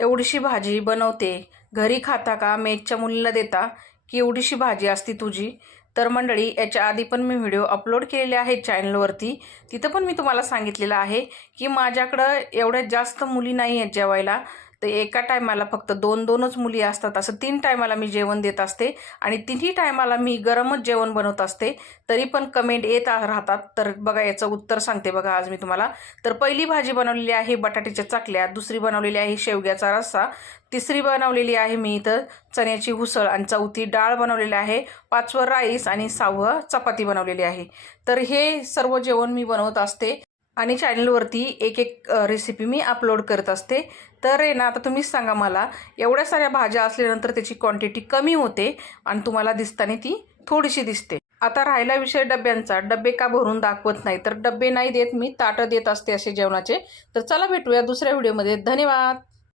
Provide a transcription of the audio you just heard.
एवढीशी भाजी बनवते. घरी खाता का? मेजच्या मुलीला देता की एवढीशी भाजी असती तुझी? तर मंडळी याच्या आधी पण मी व्हिडिओ अपलोड केलेले आहेत चॅनलवरती. तिथं पण मी तुम्हाला सांगितलेलं आहे की माझ्याकडं एवढ्या जास्त मुली नाही आहेत जेवायला. तर एका टायमाला फक्त दोन दोनच मुली असतात. असं तीन टायमाला मी जेवण देत असते आणि तिन्ही टायमाला मी गरमच जेवण बनवत असते. तरी पण कमेंट येत राहतात. तर बघा याचं उत्तर सांगते बघा आज मी तुम्हाला. तर पहिली भाजी बनवलेली आहे बटाट्याच्या चाकल्या. दुसरी बनवलेली आहे शेवग्याचा रस्सा. तिसरी बनवलेली आहे मी इथं चण्याची उसळ आणि चौथी डाळ बनवलेली आहे. पाचवं राईस आणि सहावं चपाती बनवलेली आहे. तर हे सर्व जेवण मी बनवत असते. आणि चॅनलवरती एक एक रेसिपी मी अपलोड करत असते. तर आहे ना आता तुम्हीच सांगा मला एवढ्या साऱ्या भाज्या असल्यानंतर त्याची क्वांटिटी कमी होते आणि तुम्हाला दिसताना ती थोडीशी दिसते. आता राहिला विषय डब्यांचा. डबे का भरून दाखवत नाही? तर डबे नाही देत मी ताटं देत असते असे जेवणाचे. तर चला भेटूया दुसऱ्या व्हिडिओमध्ये धन्यवाद!